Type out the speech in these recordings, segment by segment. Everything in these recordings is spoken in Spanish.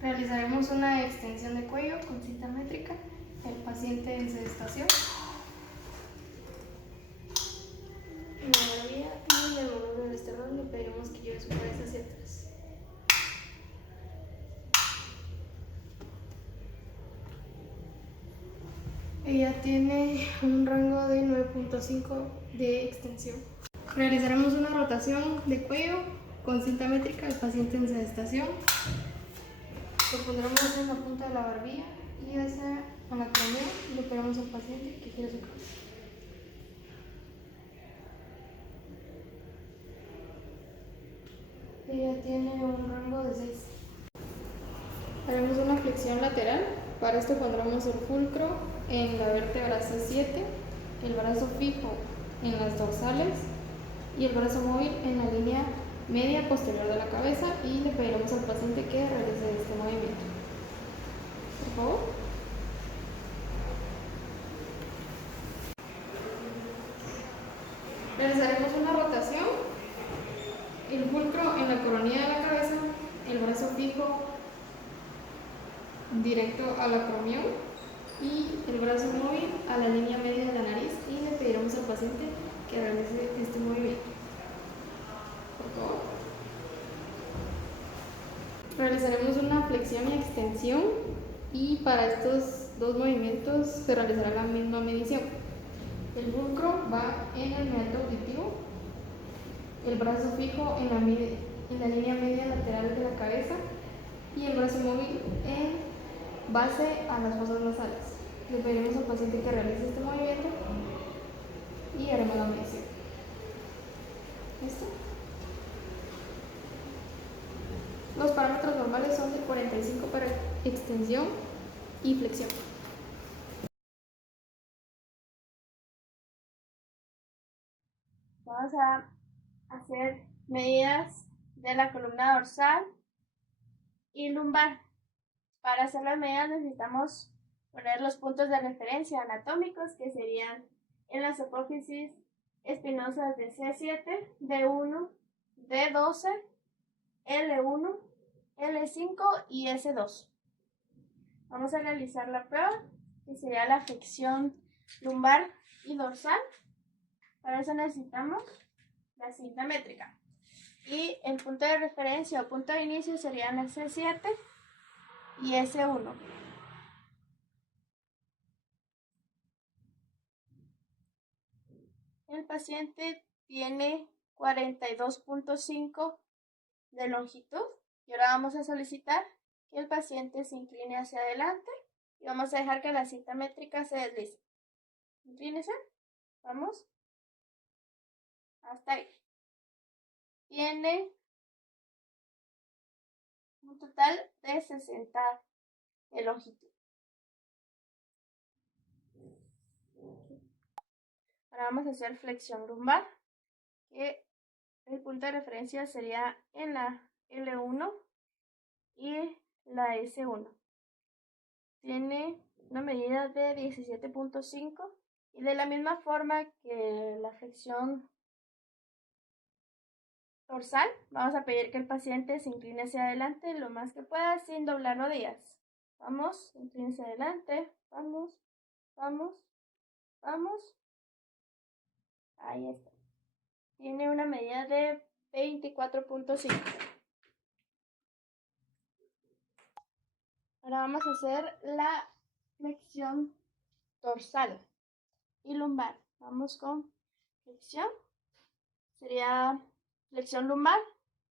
Realizaremos una extensión de cuello con cinta métrica. El paciente en sedestación. En la barbilla y en el momento del esternón le pediremos que lleve su cabeza hacia atrás. Ella tiene un rango de 9.5 de extensión. Realizaremos una rotación de cuello con cinta métrica al paciente en sedestación. Lo pondremos en la punta de la barbilla y hacia anacronía y le pedimos al paciente que gire su cabeza. Ella tiene un rango de 6. Haremos una flexión lateral. Para esto pondremos el fulcro en la vértebra C7, el brazo fijo en las dorsales y el brazo móvil en la línea media posterior de la cabeza, y le pediremos al paciente que realice este movimiento. Por favor. Realizaremos una rotación, el fulcro en la coronilla de la cabeza, el brazo fijo directo al acromión y el brazo móvil a la línea media de la nariz, y le pediremos al paciente que realice este movimiento. Por favor. Realizaremos una flexión y extensión, y para estos dos movimientos se realizará la misma medición. El fulcro va en el meato auditivo, el brazo fijo en la línea media lateral de la cabeza y el brazo móvil en base a las fosas nasales. Le pediremos al paciente que realice este movimiento y haremos la medición. ¿Listo? Los parámetros normales son de 45 para extensión y flexión. Vamos a hacer medidas de la columna dorsal y lumbar. Para hacer las medidas necesitamos poner los puntos de referencia anatómicos, que serían en las apófisis espinosas de C7, D1, D12, L1, L5 y S2. Vamos a realizar la prueba, que sería la flexión lumbar y dorsal. Para eso necesitamos la cinta métrica. Y el punto de referencia o punto de inicio serían el C7 y S1. El paciente tiene 42.5 de longitud, y ahora vamos a solicitar que el paciente se incline hacia adelante y vamos a dejar que la cinta métrica se deslice. Inclínese, vamos, hasta ahí. Tiene un total de 60 de longitud. Ahora vamos a hacer flexión lumbar, que el punto de referencia sería en la L1 y la S1. Tiene una medida de 17.5, y de la misma forma que la flexión dorsal, vamos a pedir que el paciente se incline hacia adelante lo más que pueda sin doblar rodillas. Vamos, inclínese adelante, vamos, vamos, vamos. Ahí está. Tiene una medida de 24.5. Ahora vamos a hacer la flexión dorsal y lumbar. Vamos con flexión. Sería flexión lumbar,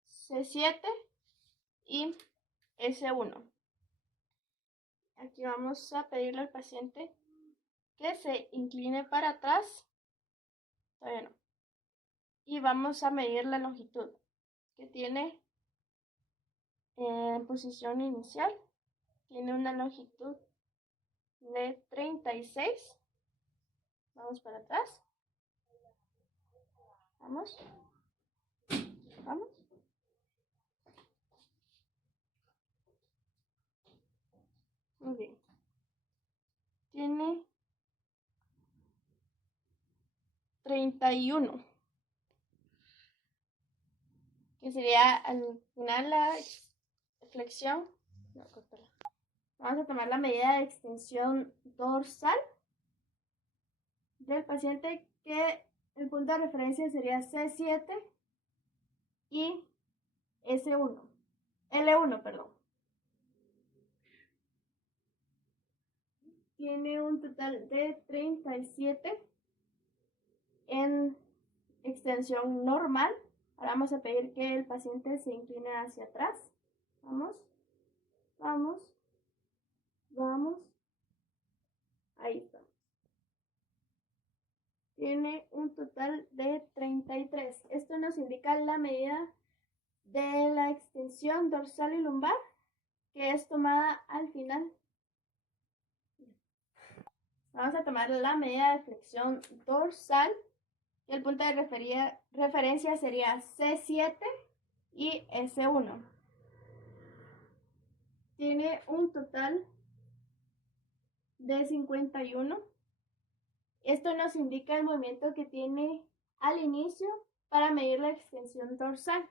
C7 y S1. Aquí vamos a pedirle al paciente que se incline para atrás. Todavía no. Y vamos a medir la longitud que tiene en posición inicial. Tiene una longitud de 36. Vamos para atrás. Vamos. Vamos. Muy bien. Tiene 31. Que sería al final la flexión Vamos a tomar la medida de extensión dorsal del paciente, que el punto de referencia sería C7 y L1, perdón. Tiene un total de 37 en extensión normal. Ahora vamos a pedir que el paciente se incline hacia atrás. Vamos, vamos, vamos. Ahí está. Tiene un total de 33. Esto nos indica la medida de la extensión dorsal y lumbar, que es tomada al final. Vamos a tomar la medida de flexión dorsal, y el punto de referencia sería C7 y S1. Tiene un total de 51. Esto nos indica el movimiento que tiene al inicio para medir la extensión dorsal.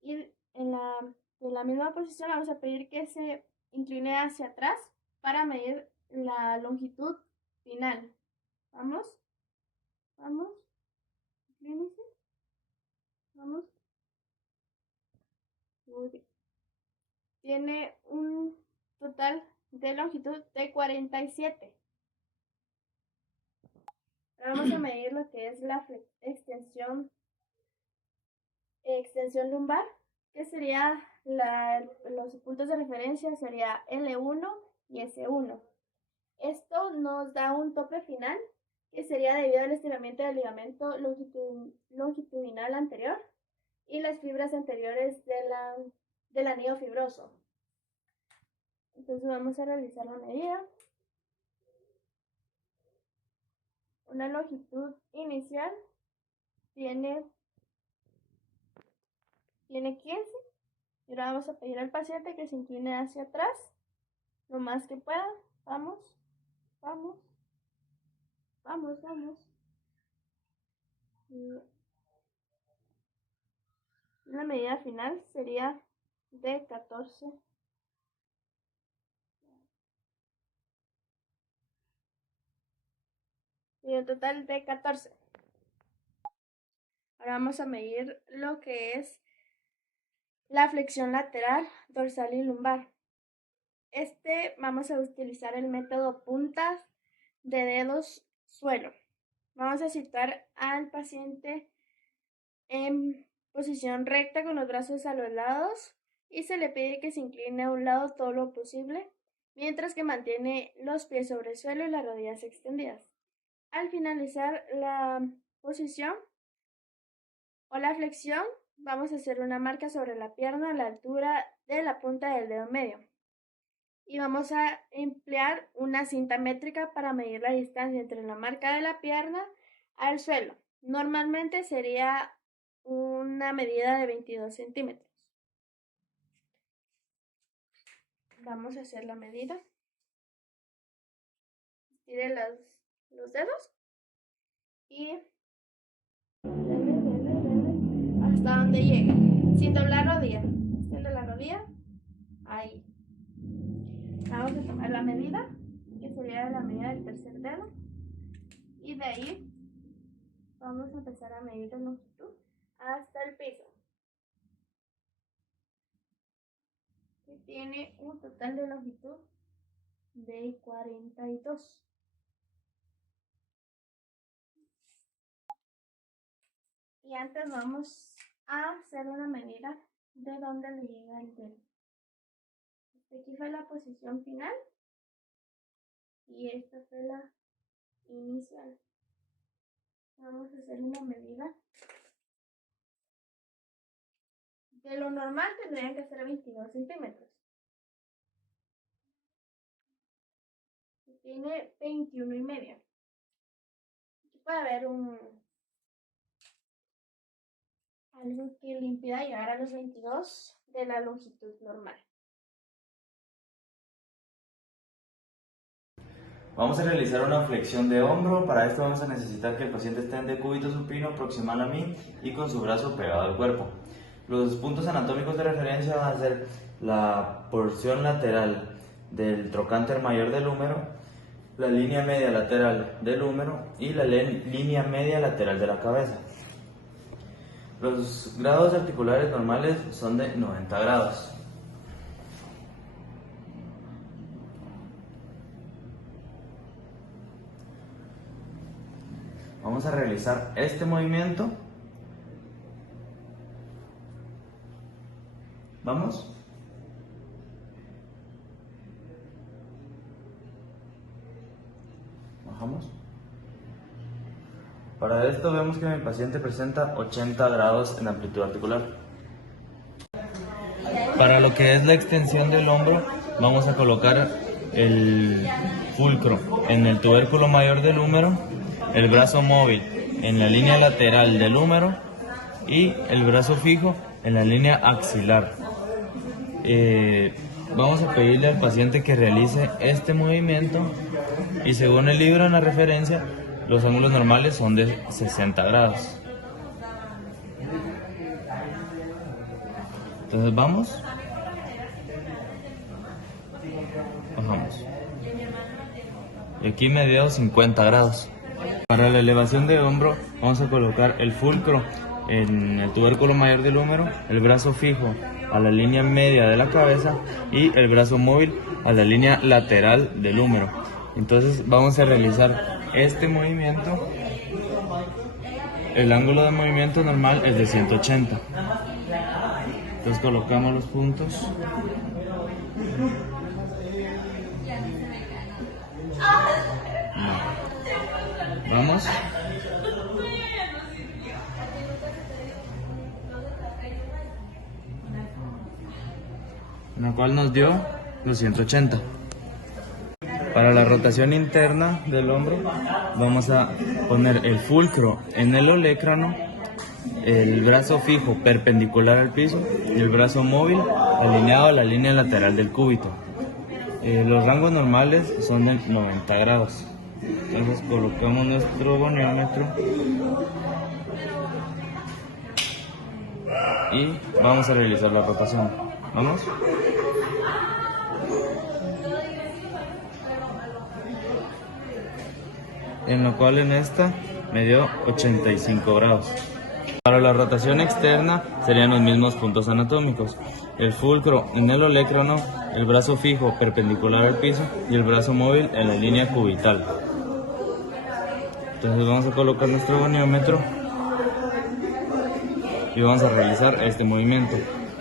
Y en la misma posición vamos a pedir que se incline hacia atrás para medir la longitud final. Vamos, vamos, inclínese, vamos. Muy bien. Tiene un total de longitud de 47. Ahora vamos a medir lo que es la extensión lumbar, que sería los puntos de referencia sería L1 y S1. Esto nos da un tope final, que sería debido al estiramiento del ligamento longitudinal anterior y las fibras anteriores del anillo fibroso. Entonces vamos a realizar la medida. Una longitud inicial tiene 15. Y ahora vamos a pedir al paciente que se incline hacia atrás lo más que pueda. Vamos, vamos, vamos, vamos. Y la medida final sería de 14. Y un total de 14. Ahora vamos a medir lo que es la flexión lateral, dorsal y lumbar. Vamos a utilizar el método puntas de dedos suelo. Vamos a situar al paciente en posición recta con los brazos a los lados y se le pide que se incline a un lado todo lo posible, mientras que mantiene los pies sobre el suelo y las rodillas extendidas. Al finalizar la posición o la flexión, vamos a hacer una marca sobre la pierna a la altura de la punta del dedo medio. Y vamos a emplear una cinta métrica para medir la distancia entre la marca de la pierna al suelo. Normalmente sería una medida de 22 centímetros. Vamos a hacer la medida. Estire los dedos y hasta donde llegue, sin doblar rodilla. Extiende la rodilla, ahí. Vamos a tomar la medida, que sería la medida del tercer dedo, y de ahí vamos a empezar a medir la longitud hasta el piso, que tiene un total de longitud de 42. Y antes vamos a hacer una medida de dónde le llega el dedo. Aquí fue la posición final y esta fue la inicial. Vamos a hacer una medida. De lo normal tendrían que ser 22 centímetros. Tiene 21 y medio. Aquí puede haber algo que le impida llegar a los 22 de la longitud normal. Vamos a realizar una flexión de hombro. Para esto vamos a necesitar que el paciente esté en decúbito supino proximal a mí y con su brazo pegado al cuerpo. Los puntos anatómicos de referencia van a ser la porción lateral del trocánter mayor del húmero, la línea media lateral del húmero y la línea media lateral de la cabeza. Los grados articulares normales son de 90 grados. Vamos a realizar este movimiento. ¿Vamos? Bajamos. Para esto vemos que mi paciente presenta 80 grados en amplitud articular. Para lo que es la extensión del hombro, vamos a colocar el fulcro en el tubérculo mayor del húmero, el brazo móvil en la línea lateral del húmero y el brazo fijo en la línea axilar. Vamos a pedirle al paciente que realice este movimiento y según el libro en la referencia, los ángulos normales son de 60 grados. Entonces vamos. Bajamos. Y aquí me dio 50 grados. Para la elevación de hombro vamos a colocar el fulcro en el tubérculo mayor del húmero, el brazo fijo a la línea media de la cabeza y el brazo móvil a la línea lateral del húmero. Entonces vamos a realizar este movimiento. El ángulo de movimiento normal es de 180. Entonces colocamos los puntos. Vamos. En la cual nos dio los 180. Para la rotación interna del hombro vamos a poner el fulcro en el olecrano, el brazo fijo perpendicular al piso y el brazo móvil alineado a la línea lateral del cúbito. Los rangos normales son de 90 grados. Entonces colocamos nuestro goniómetro y vamos a realizar la rotación. ¿Vamos? En lo cual en esta me dio 85 grados. Para la rotación externa serían los mismos puntos anatómicos. El fulcro en el olecrano, el brazo fijo perpendicular al piso y el brazo móvil en la línea cubital. Entonces vamos a colocar nuestro goniómetro y vamos a realizar este movimiento,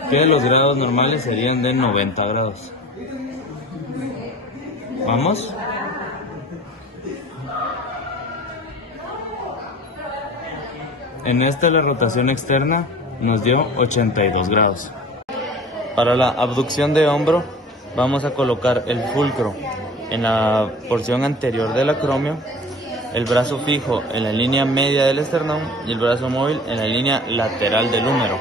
que los grados normales serían de 90 grados. ¿Vamos? En esta la rotación externa nos dio 82 grados. Para la abducción de hombro vamos a colocar el fulcro en la porción anterior del acromio, el brazo fijo en la línea media del esternón y el brazo móvil en la línea lateral del húmero.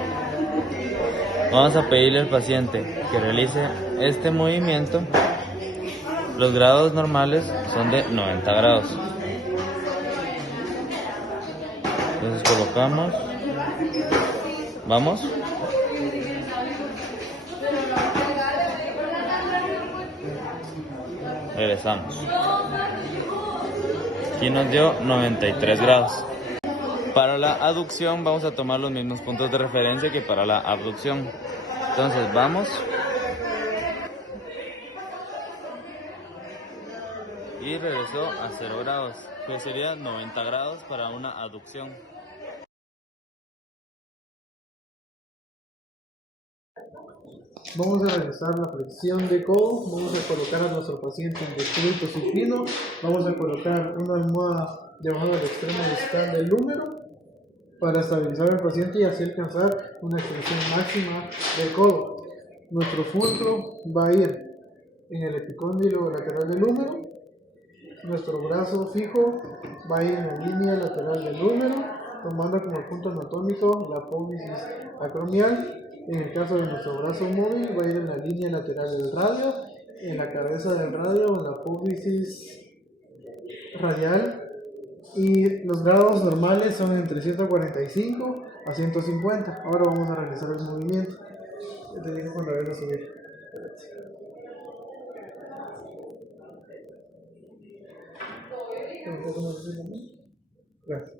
Vamos a pedirle al paciente que realice este movimiento. Los grados normales son de 90 grados. Entonces colocamos. Vamos. Regresamos. Aquí nos dio 93 grados. Para la aducción vamos a tomar los mismos puntos de referencia que para la abducción. Entonces vamos. Y regresó a 0 grados, que sería 90 grados para una aducción. Vamos a realizar la flexión de codo. Vamos a colocar a nuestro paciente en decúbito supino. Vamos a colocar una almohada debajo del extremo distal del húmero para estabilizar al paciente y así alcanzar una extensión máxima del codo. Nuestro fulcro va a ir en el epicóndilo lateral del húmero. Nuestro brazo fijo va a ir en la línea lateral del húmero, tomando como punto anatómico la apófisis acromial. En el caso de nuestro brazo móvil va a ir en la línea lateral del radio, en la cabeza del radio, en la apófisis radial Y los grados normales son entre 145 a 150. Ahora vamos a realizar el movimiento. Ya te digo cuando vayas a subir. Espérate. Un poco más así, ¿no? Gracias.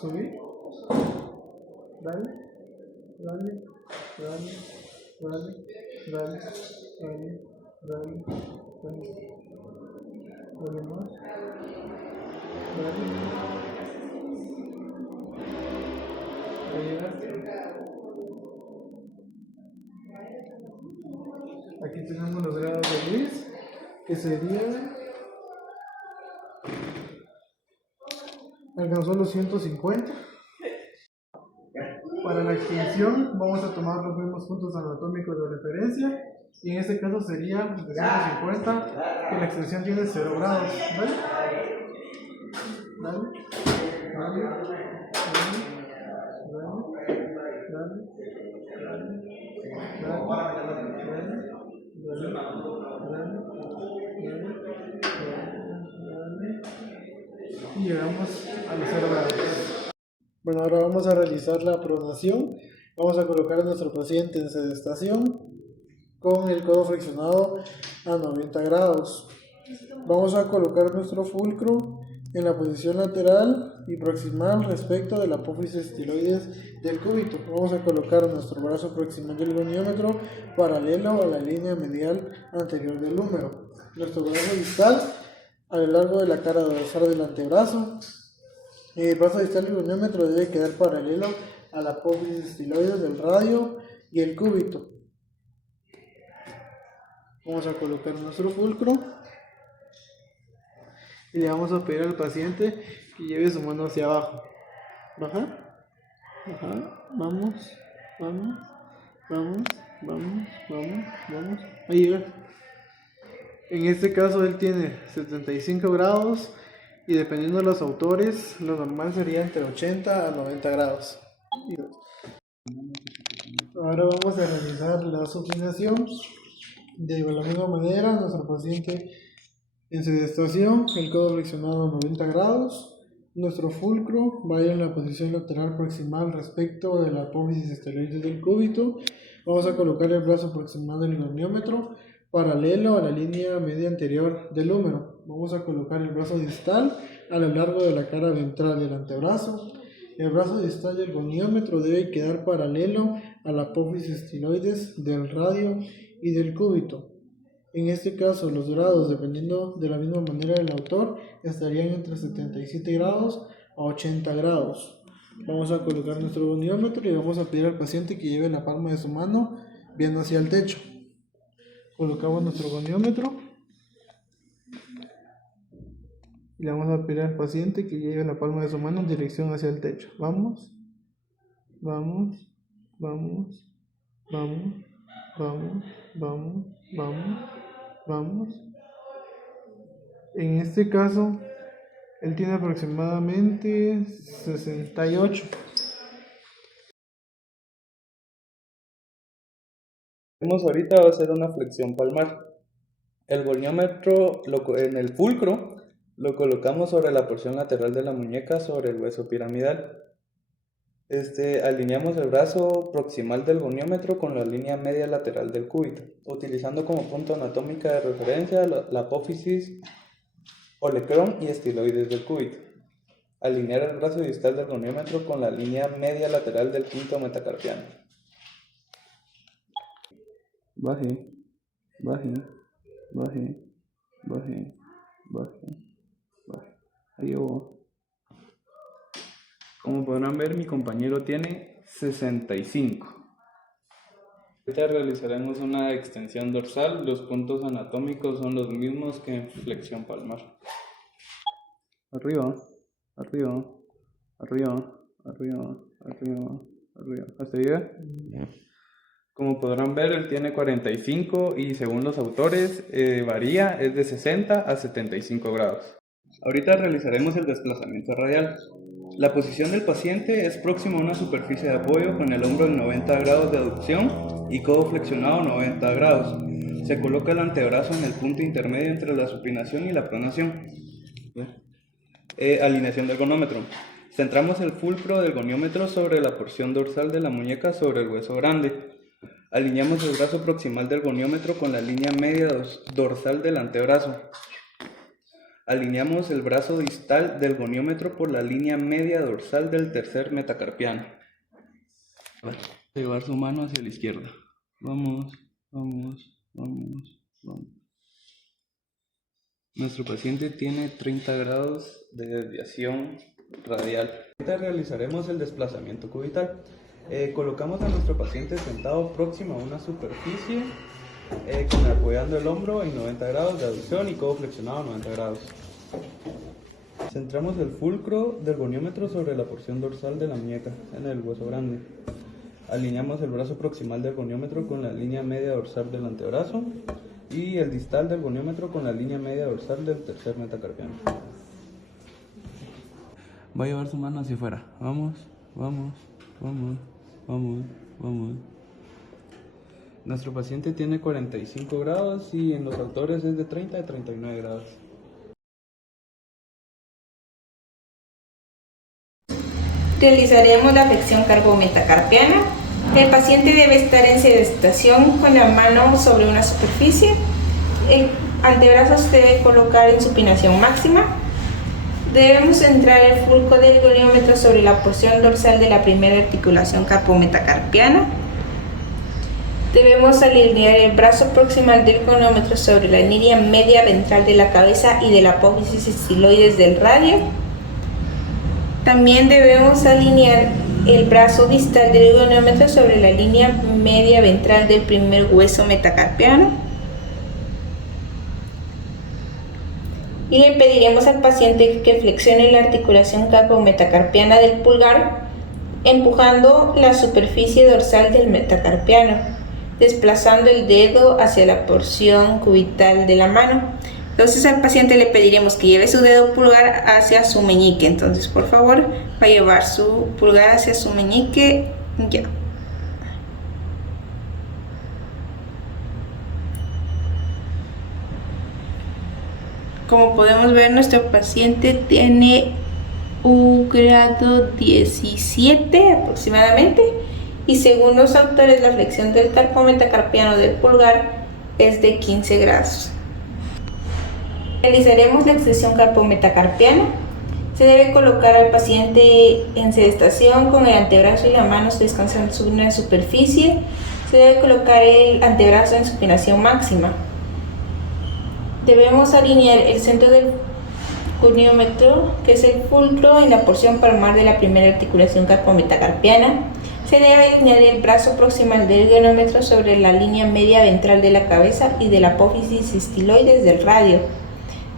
Subí. Dale. Dale. Dale. Dale. Dale. Dale. Dale. Dale. Dale más. Dale. Ahí llegaste. Aquí tenemos los grados de gris, que serían, alcanzó los 150. Para la extensión vamos a tomar los mismos puntos anatómicos de referencia, y en este caso sería de 150, que la extensión tiene 0 grados. ¿Vale? Dale, dale, dale, y llegamos a los 0 grados. Bueno, ahora vamos a realizar la pronación. Vamos a colocar a nuestro paciente en sedestación con el codo flexionado a 90 grados. Vamos a colocar nuestro fulcro en la posición lateral y proximal respecto de la apófisis estiloides del cúbito. Vamos a colocar nuestro brazo proximal del goniómetro paralelo a la línea medial anterior del húmero. Nuestro brazo distal a lo largo de la cara dorsal del antebrazo. El brazo distal del goniómetro debe quedar paralelo a la apófisis estiloides del radio y el cúbito. Vamos a colocar nuestro fulcro y le vamos a pedir al paciente que lleve su mano hacia abajo. Bajar, bajar, vamos, vamos, vamos, vamos, vamos, vamos. Ahí llega. En este caso él tiene 75 grados y dependiendo de los autores, lo normal sería entre 80 a 90 grados. Ahora vamos a realizar la supinación. De la misma manera, nuestro paciente en sedestación, el codo flexionado a 90 grados, nuestro fulcro vaya en la posición lateral proximal respecto de la apófisis estiloides del cúbito. Vamos a colocar el brazo proximal del goniómetro paralelo a la línea media anterior del húmero. Vamos a colocar el brazo distal a lo largo de la cara ventral del antebrazo. El brazo distal del goniómetro debe quedar paralelo a la apófisis estiloides del radio y del cúbito. En este caso, los grados, dependiendo de la misma manera del autor, estarían entre 77 grados a 80 grados. Vamos a colocar nuestro goniómetro y vamos a pedir al paciente que lleve la palma de su mano viendo hacia el techo. Colocamos nuestro goniómetro y le vamos a pedir al paciente que lleve la palma de su mano en dirección hacia el techo. Vamos, vamos, vamos, vamos, vamos, vamos, vamos, vamos. En este caso, él tiene aproximadamente 68. Ahorita va a ser una flexión palmar. El goniómetro en el fulcro lo colocamos sobre la porción lateral de la muñeca, sobre el hueso piramidal. Alineamos el brazo proximal del goniómetro con la línea media lateral del cúbito, utilizando como punto anatómica de referencia la apófisis, olecrón y estiloides del cúbito. Alinear el brazo distal del goniómetro con la línea media lateral del quinto metacarpiano. Baje, baje, baje, baje, baje, baje. Ahí voy. Como podrán ver, mi compañero tiene 65. Ahorita realizaremos una extensión dorsal. Los puntos anatómicos son los mismos que en flexión palmar. Arriba, arriba, arriba, arriba, arriba, arriba. ¿Hasta llega? Como podrán ver, él tiene 45 y según los autores varía, es de 60 a 75 grados. Ahorita realizaremos el desplazamiento radial. La posición del paciente es próximo a una superficie de apoyo con el hombro en 90 grados de aducción y codo flexionado 90 grados. Se coloca el antebrazo en el punto intermedio entre la supinación y la pronación. Alineación del gonómetro. Centramos el fulcro del goniómetro sobre la porción dorsal de la muñeca sobre el hueso grande. Alineamos el brazo proximal del goniómetro con la línea media dorsal del antebrazo. Alineamos el brazo distal del goniómetro por la línea media dorsal del tercer metacarpiano. Llevar su mano hacia la izquierda. Vamos. Nuestro paciente tiene 30 grados de desviación radial. Ahorita realizaremos el desplazamiento cubital. Colocamos a nuestro paciente sentado próximo a una superficie, apoyando el hombro en 90 grados de aducción y codo flexionado a 90 grados. Centramos el fulcro del goniómetro sobre la porción dorsal de la muñeca, en el hueso grande. Alineamos el brazo proximal del goniómetro con la línea media dorsal del antebrazo y el distal del goniómetro con la línea media dorsal del tercer metacarpiano. Va a llevar su mano hacia afuera. Vamos. Nuestro paciente tiene 45 grados y en los autores es de 30 a 39 grados. Realizaremos la flexión carpometacarpiana. El paciente debe estar en sedestación con la mano sobre una superficie. El antebrazo se debe colocar en supinación máxima. Debemos centrar el fulcro del goniómetro sobre la porción dorsal de la primera articulación carpometacarpiana. Debemos alinear el brazo proximal del goniómetro sobre la línea media ventral de la cabeza y de la apófisis estiloides del radio. También debemos alinear el brazo distal del goniómetro sobre la línea media ventral del primer hueso metacarpiano. Y le pediremos al paciente que flexione la articulación carpometacarpiana del pulgar, empujando la superficie dorsal del metacarpiano, desplazando el dedo hacia la porción cubital de la mano. Entonces al paciente le pediremos que lleve su dedo pulgar hacia su meñique. Entonces, por favor, va a llevar su pulgar hacia su meñique. Ya. Como podemos ver, nuestro paciente tiene un grado 17 aproximadamente, y según los autores la flexión del carpometacarpiano del pulgar es de 15 grados. Realizaremos la extensión carpometacarpiana. Se debe colocar al paciente en sedestación con el antebrazo y la mano descansando sobre una superficie. Se debe colocar el antebrazo en supinación máxima. Debemos alinear el centro del goniómetro, que es el fulcro, en la porción palmar de la primera articulación carpometacarpiana. Se debe alinear el brazo proximal del goniómetro sobre la línea media ventral de la cabeza y de la apófisis estiloides del radio.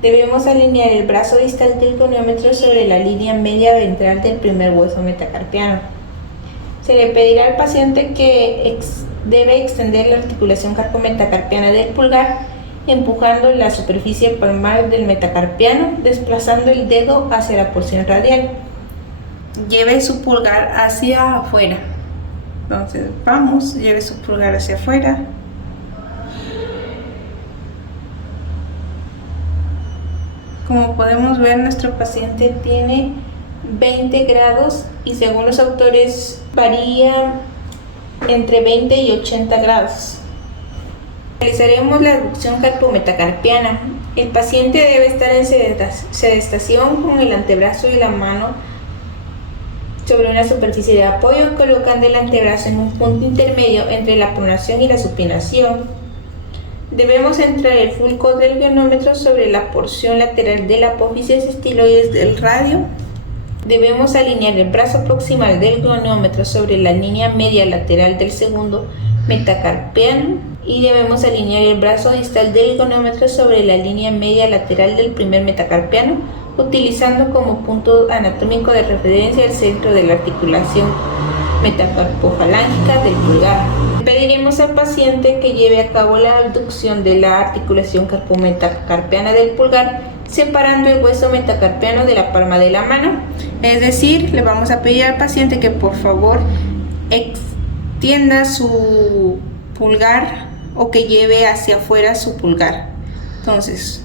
Debemos alinear el brazo distal del goniómetro sobre la línea media ventral del primer hueso metacarpiano. Se le pedirá al paciente que debe extender la articulación carpometacarpiana del pulgar, empujando la superficie palmar del metacarpiano, desplazando el dedo hacia la porción radial. Lleve su pulgar hacia afuera. Entonces, vamos, lleve su pulgar hacia afuera. Como podemos ver, nuestro paciente tiene 20 grados y según los autores varía entre 20 y 80 grados. Realizaremos la abducción carpometacarpiana. El paciente debe estar en sedestación con el antebrazo y la mano sobre una superficie de apoyo, colocando el antebrazo en un punto intermedio entre la pronación y la supinación. Debemos centrar el fulcro del goniómetro sobre la porción lateral de la apófisis estiloides del radio. Debemos alinear el brazo proximal del goniómetro sobre la línea media lateral del segundo metacarpiano y debemos alinear el brazo distal del goniómetro sobre la línea media lateral del primer metacarpiano, utilizando como punto anatómico de referencia el centro de la articulación metacarpofalángica del pulgar. Pediremos al paciente que lleve a cabo la abducción de la articulación carpometacarpiana del pulgar, separando el hueso metacarpiano de la palma de la mano. Es decir, le vamos a pedir al paciente que por favor extienda su pulgar o que lleve hacia afuera su pulgar. Entonces,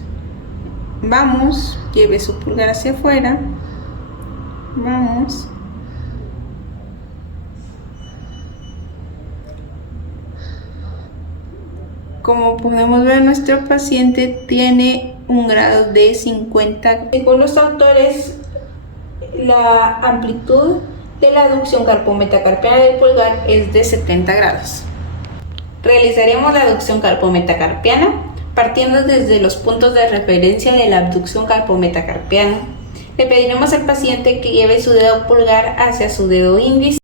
vamos, lleve su pulgar hacia afuera. Vamos. Como podemos ver, nuestro paciente tiene un grado de 50. Según los autores, la amplitud de la aducción carpometacarpiana del pulgar es de 70 grados. Realizaremos la aducción carpometacarpiana partiendo desde los puntos de referencia de la abducción carpometacarpiana. Le pediremos al paciente que lleve su dedo pulgar hacia su dedo índice.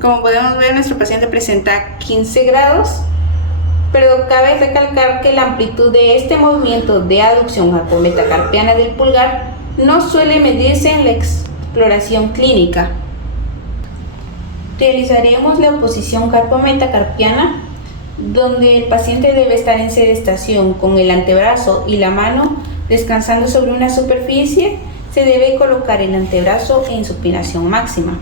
Como podemos ver, nuestro paciente presenta 15 grados, pero cabe recalcar que la amplitud de este movimiento de aducción carpometacarpiana del pulgar no suele medirse en la exploración clínica. Realizaremos la posición carpometacarpiana, donde el paciente debe estar en sedestación con el antebrazo y la mano descansando sobre una superficie. Se debe colocar el antebrazo en supinación máxima.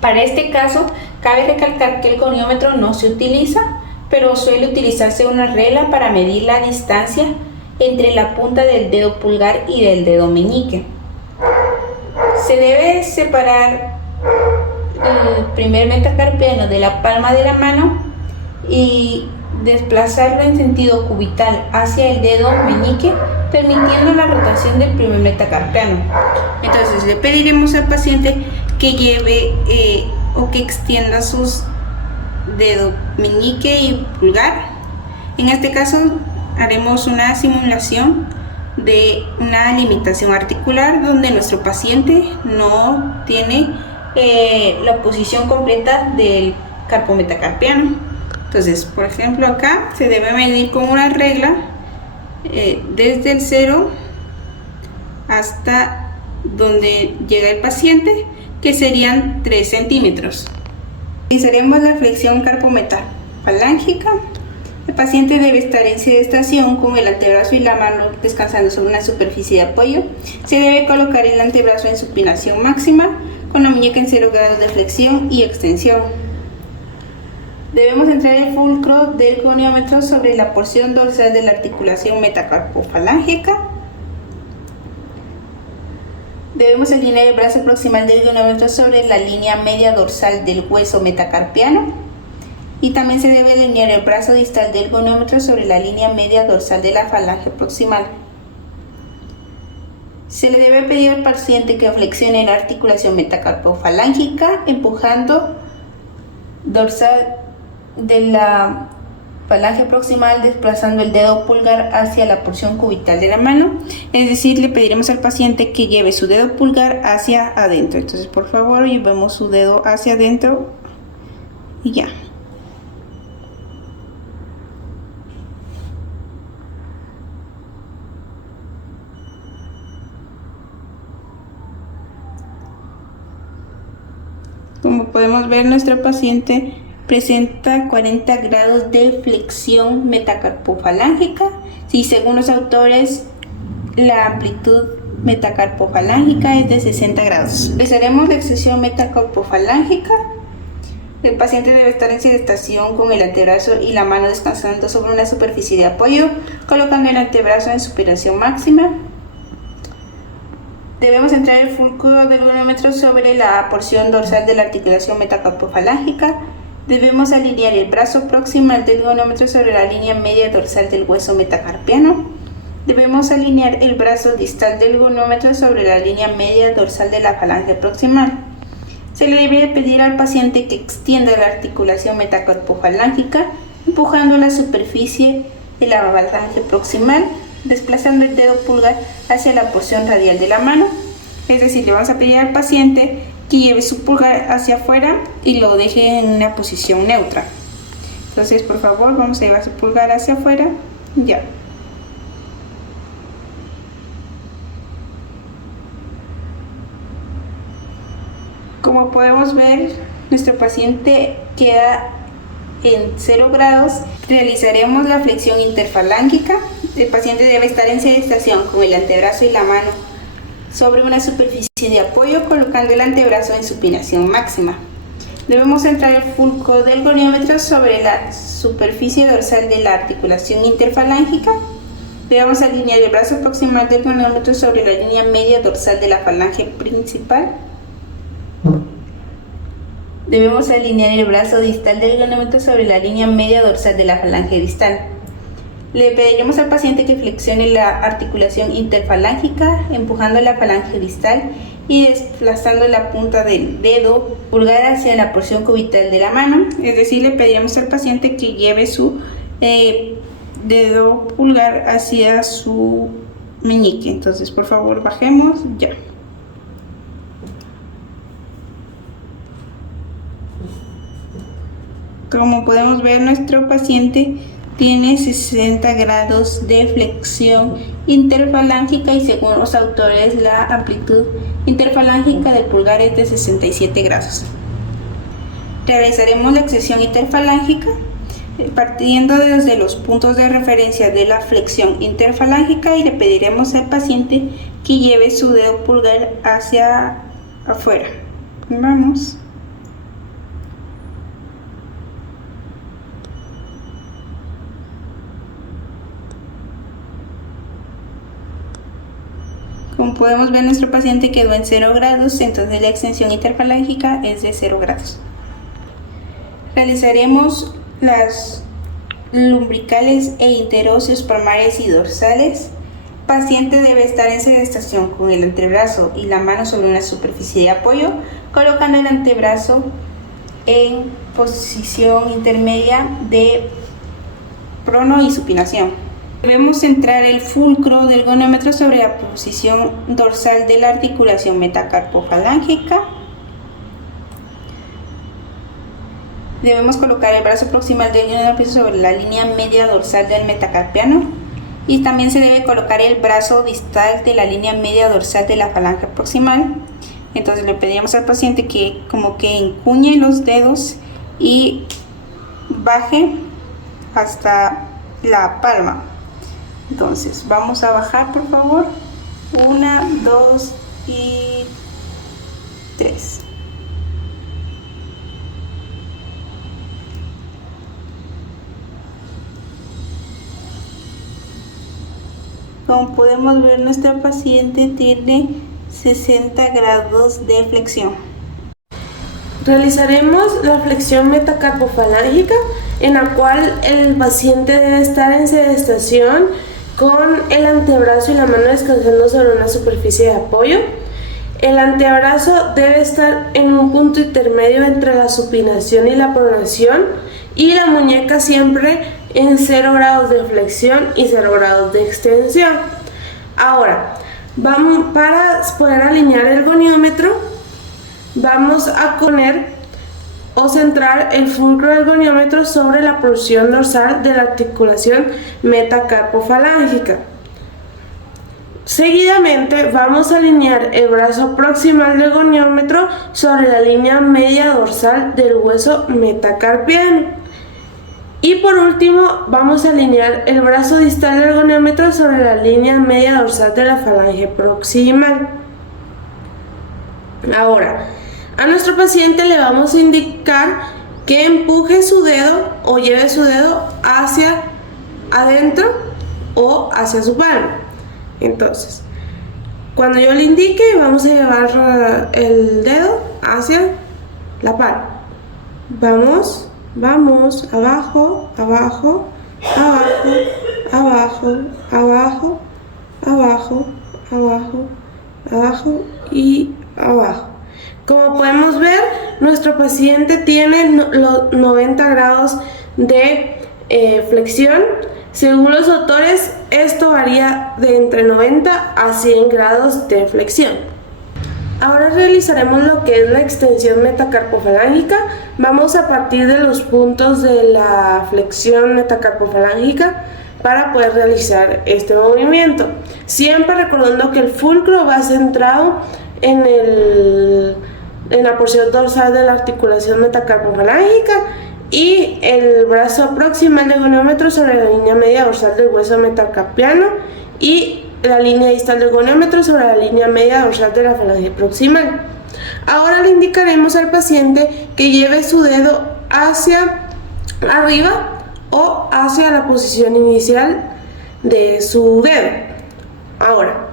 Para este caso, cabe recalcar que el goniómetro no se utiliza, pero suele utilizarse una regla para medir la distancia entre la punta del dedo pulgar y del dedo meñique. Se debe separar el primer metacarpiano de la palma de la mano y desplazarlo en sentido cubital hacia el dedo meñique, permitiendo la rotación del primer metacarpiano. Entonces le pediremos al paciente que lleve o que extienda sus dedos meñique y pulgar. En este caso haremos una simulación de una limitación articular donde nuestro paciente no tiene la posición completa del carpometacarpiano. Entonces, por ejemplo, acá se debe medir con una regla desde el 0 hasta donde llega el paciente, que serían 3 centímetros. Realizaremos la flexión carpometafalángica. El paciente debe estar en sedestación con el antebrazo y la mano descansando sobre una superficie de apoyo. Se debe colocar el antebrazo en supinación máxima con la muñeca en 0 grados de flexión y extensión. Debemos centrar el fulcro del goniómetro sobre la porción dorsal de la articulación metacarpofalángica. Debemos alinear el brazo proximal del goniómetro sobre la línea media dorsal del hueso metacarpiano. Y también se debe alinear el brazo distal del goniómetro sobre la línea media dorsal de la falange proximal. Se le debe pedir al paciente que flexione la articulación metacarpofalángica empujando dorsal de la falange proximal, desplazando el dedo pulgar hacia la porción cubital de la mano. Es decir, le pediremos al paciente que lleve su dedo pulgar hacia adentro. Entonces, por favor, llevemos su dedo hacia adentro y ya. Como podemos ver, nuestro paciente presenta 40 grados de flexión metacarpofalángica. Si según los autores la amplitud metacarpofalángica es de 60 grados. Realizaremos la extensión metacarpofalángica. El paciente debe estar en sedestación con el antebrazo y la mano descansando sobre una superficie de apoyo, colocando el antebrazo en supinación máxima. Debemos centrar el fulcro del goniómetro sobre la porción dorsal de la articulación metacarpofalángica. Debemos alinear el brazo proximal del goniómetro sobre la línea media dorsal del hueso metacarpiano. Debemos alinear el brazo distal del goniómetro sobre la línea media dorsal de la falange proximal. Se le debe pedir al paciente que extienda la articulación metacarpofalángica empujando la superficie de la falange proximal, desplazando el dedo pulgar hacia la porción radial de la mano. Es decir, le vamos a pedir al paciente que lleve su pulgar hacia afuera y lo deje en una posición neutra. Entonces, por favor, vamos a llevar su pulgar hacia afuera. Ya. Como podemos ver, nuestro paciente queda en 0 grados, realizaremos la flexión interfalángica. El paciente debe estar en sedestación con el antebrazo y la mano sobre una superficie de apoyo, colocando el antebrazo en supinación máxima. Debemos centrar el fulcro del goniómetro sobre la superficie dorsal de la articulación interfalángica. Debemos alinear el brazo proximal del goniómetro sobre la línea media dorsal de la falange principal. Debemos alinear el brazo distal del goniómetro sobre la línea media dorsal de la falange distal. Le pediremos al paciente que flexione la articulación interfalángica, empujando la falange distal y desplazando la punta del dedo pulgar hacia la porción cubital de la mano. Es decir, le pediremos al paciente que lleve su dedo pulgar hacia su meñique. Entonces, por favor, bajemos ya. Como podemos ver, nuestro paciente tiene 60 grados de flexión interfalángica y según los autores la amplitud interfalángica del pulgar es de 67 grados. Realizaremos la extensión interfalángica partiendo desde los puntos de referencia de la flexión interfalángica y le pediremos al paciente que lleve su dedo pulgar hacia afuera. Vamos. Como podemos ver, nuestro paciente quedó en 0 grados, entonces la extensión interfalángica es de 0 grados. Realizaremos las lumbricales e interóseos palmares y dorsales. El paciente debe estar en sedestación con el antebrazo y la mano sobre una superficie de apoyo, colocando el antebrazo en posición intermedia de prono y supinación. Debemos centrar el fulcro del goniómetro sobre la posición dorsal de la articulación metacarpofalángica. Debemos colocar el brazo proximal del goniómetro sobre la línea media dorsal del metacarpiano y también se debe colocar el brazo distal de la línea media dorsal de la falange proximal. Entonces le pedimos al paciente que como que encuñe los dedos y baje hasta la palma. Entonces vamos a bajar, por favor. 1, 2 y 3. Como podemos ver, nuestra paciente tiene 60 grados de flexión. Realizaremos la flexión metacarpofalángica, en la cual el paciente debe estar en sedestación con el antebrazo y la mano descansando sobre una superficie de apoyo. El antebrazo debe estar en un punto intermedio entre la supinación y la pronación y la muñeca siempre en 0 grados de flexión y 0 grados de extensión. Ahora, para poder alinear el goniómetro, vamos a poner o centrar el fulcro del goniómetro sobre la porción dorsal de la articulación metacarpofalángica. Seguidamente vamos a alinear el brazo proximal del goniómetro sobre la línea media dorsal del hueso metacarpiano. Y por último vamos a alinear el brazo distal del goniómetro sobre la línea media dorsal de la falange proximal. Ahora, a nuestro paciente le vamos a indicar que empuje su dedo o lleve su dedo hacia adentro o hacia su palma. Entonces, cuando yo le indique, vamos a llevar el dedo hacia la palma. Vamos, abajo, abajo, abajo, abajo, abajo, abajo, abajo, abajo y abajo. Como podemos ver, nuestro paciente tiene los 90 grados de flexión. Según los autores, esto varía de entre 90 a 100 grados de flexión. Ahora realizaremos lo que es la extensión metacarpofalángica. Vamos a partir de los puntos de la flexión metacarpofalángica para poder realizar este movimiento. Siempre recordando que el fulcro va centrado en la porción dorsal de la articulación metacarpofalángica y el brazo proximal del goniómetro sobre la línea media dorsal del hueso metacarpiano y la línea distal del goniómetro sobre la línea media dorsal de la falange proximal. Ahora le indicaremos al paciente que lleve su dedo hacia arriba o hacia la posición inicial de su dedo. Ahora,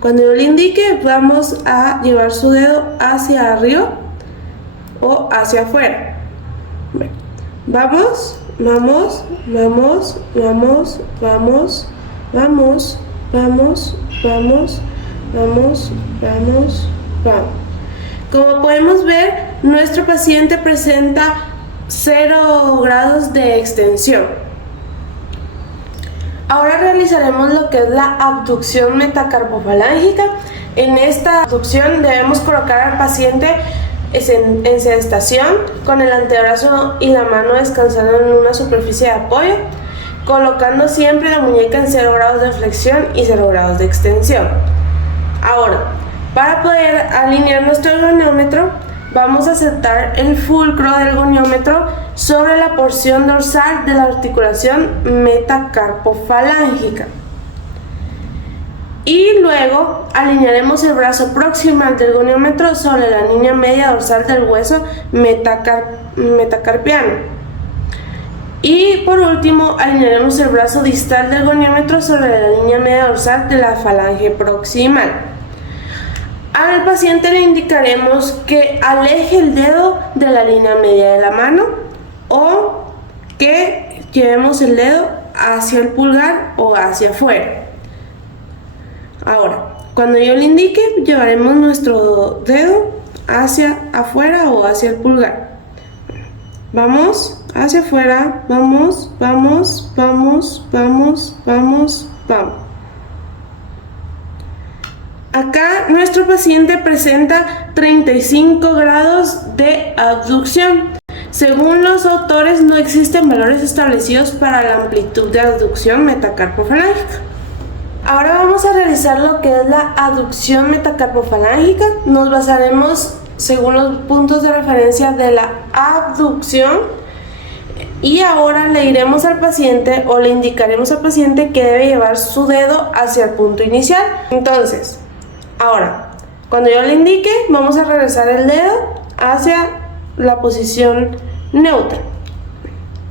cuando yo le indique, vamos a llevar su dedo hacia arriba o hacia afuera. Vamos, vamos, vamos, vamos, vamos, vamos, vamos, vamos, vamos, vamos, vamos. Como podemos ver, nuestro paciente presenta 0 grados de extensión. Ahora realizaremos lo que es la abducción metacarpofalángica. En esta abducción debemos colocar al paciente en sedestación con el antebrazo y la mano descansando en una superficie de apoyo, colocando siempre la muñeca en 0 grados de flexión y 0 grados de extensión. Ahora, para poder alinear nuestro goniómetro, vamos a sentar el fulcro del goniómetro sobre la porción dorsal de la articulación metacarpofalángica. Y luego alinearemos el brazo proximal del goniómetro sobre la línea media dorsal del hueso metacarpiano. Y por último, alinearemos el brazo distal del goniómetro sobre la línea media dorsal de la falange proximal. Al paciente le indicaremos que aleje el dedo de la línea media de la mano o que llevemos el dedo hacia el pulgar o hacia afuera. Ahora, cuando yo le indique, llevaremos nuestro dedo hacia afuera o hacia el pulgar. Vamos hacia afuera, vamos, vamos, vamos, vamos, vamos, vamos. Acá nuestro paciente presenta 35 grados de abducción. Según los autores, no existen valores establecidos para la amplitud de abducción metacarpofalángica. Ahora vamos a realizar lo que es la abducción metacarpofalángica. Nos basaremos según los puntos de referencia de la abducción y ahora le diremos al paciente o le indicaremos al paciente que debe llevar su dedo hacia el punto inicial. Entonces, ahora, cuando yo le indique, vamos a regresar el dedo hacia la posición neutra.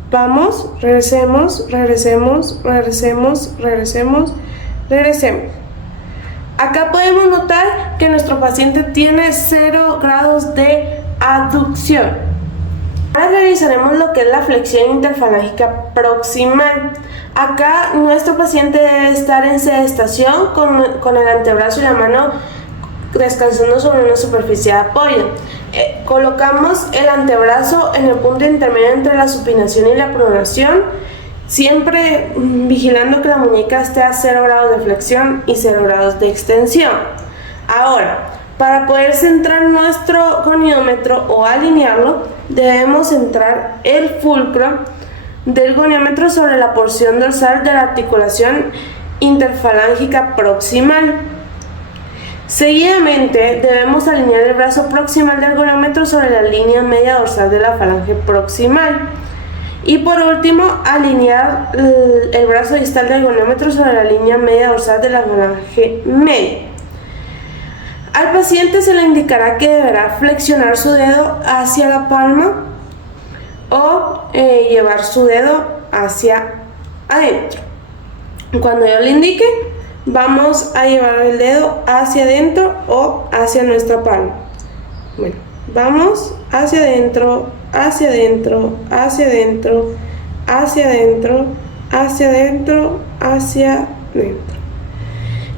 Vamos, regresemos, regresemos, regresemos, regresemos, regresemos. Acá podemos notar que nuestro paciente tiene 0 grados de abducción. Ahora realizaremos lo que es la flexión interfalángica proximal. Acá nuestro paciente debe estar en sedestación con el antebrazo y la mano descansando sobre una superficie de apoyo. Colocamos el antebrazo en el punto intermedio entre la supinación y la pronación, siempre vigilando que la muñeca esté a 0 grados de flexión y 0 grados de extensión. Ahora, para poder centrar nuestro goniómetro o alinearlo, debemos centrar el fulcro del goniómetro sobre la porción dorsal de la articulación interfalángica proximal. Seguidamente, debemos alinear el brazo proximal del goniómetro sobre la línea media dorsal de la falange proximal. Y por último, alinear el brazo distal del goniómetro sobre la línea media dorsal de la falange media. Al paciente se le indicará que deberá flexionar su dedo hacia la palma o llevar su dedo hacia adentro. Cuando yo le indique, vamos a llevar el dedo hacia adentro o hacia nuestra palma. Bueno, vamos hacia adentro, hacia adentro, hacia adentro, hacia adentro, hacia adentro, hacia adentro.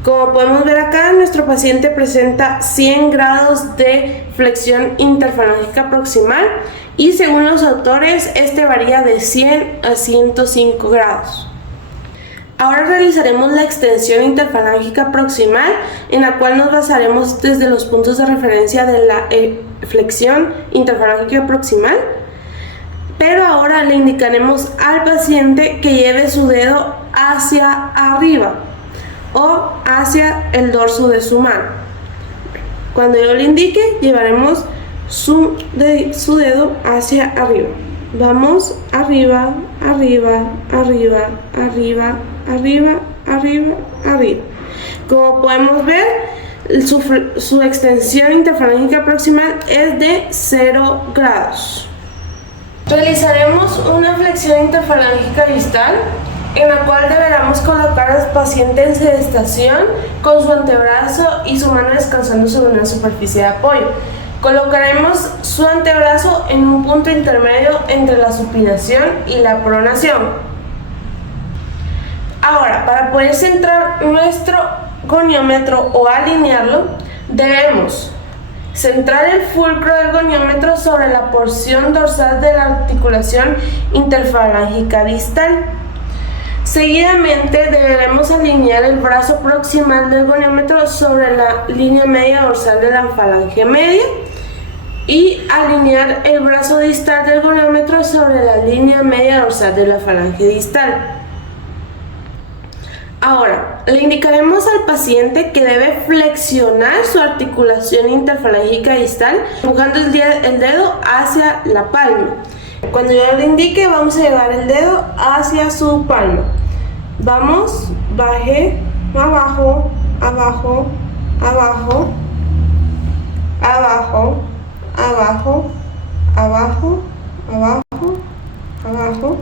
Como podemos ver acá, nuestro paciente presenta 100 grados de flexión interfalángica proximal y según los autores, este varía de 100 a 105 grados. Ahora realizaremos la extensión interfalángica proximal, en la cual nos basaremos desde los puntos de referencia de la flexión interfalángica proximal, pero ahora le indicaremos al paciente que lleve su dedo hacia arriba o hacia el dorso de su mano. Cuando yo le indique, llevaremos su dedo hacia arriba. Vamos arriba, arriba, arriba, arriba, arriba, arriba, arriba. Como podemos ver, su extensión interfalángica proximal es de 0 grados. Realizaremos una flexión interfalángica distal, en la cual deberemos colocar al paciente en sedestación con su antebrazo y su mano descansando sobre una superficie de apoyo. Colocaremos su antebrazo en un punto intermedio entre la supinación y la pronación. Ahora, para poder centrar nuestro goniómetro o alinearlo, debemos centrar el fulcro del goniómetro sobre la porción dorsal de la articulación interfalángica distal. Seguidamente deberemos alinear el brazo proximal del goniómetro sobre la línea media dorsal de la falange media y alinear el brazo distal del goniómetro sobre la línea media dorsal de la falange distal. Ahora, le indicaremos al paciente que debe flexionar su articulación interfalángica distal empujando el dedo hacia la palma. Cuando yo le indique, vamos a llevar el dedo hacia su palma. Vamos, baje, abajo, abajo, abajo, abajo, abajo, abajo, abajo, abajo,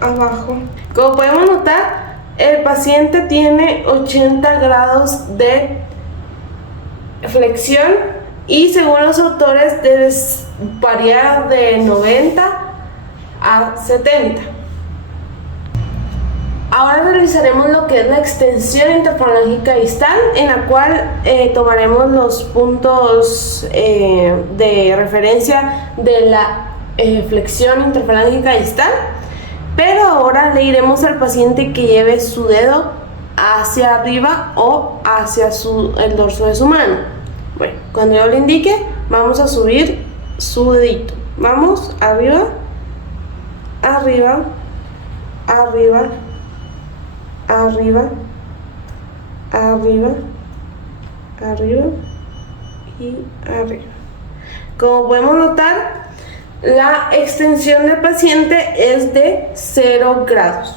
abajo. Como podemos notar, el paciente tiene 80 grados de flexión y según los autores debe variar de 90 a 70. Ahora realizaremos lo que es la extensión interfalángica distal, en la cual tomaremos los puntos de referencia de la flexión interfalángica distal. Pero ahora le diremos al paciente que lleve su dedo hacia arriba o hacia el dorso de su mano. Bueno, cuando yo le indique, vamos a subir su dedito. Vamos, arriba, arriba, arriba, arriba, arriba, arriba y arriba. Como podemos notar, la extensión del paciente es de 0 grados.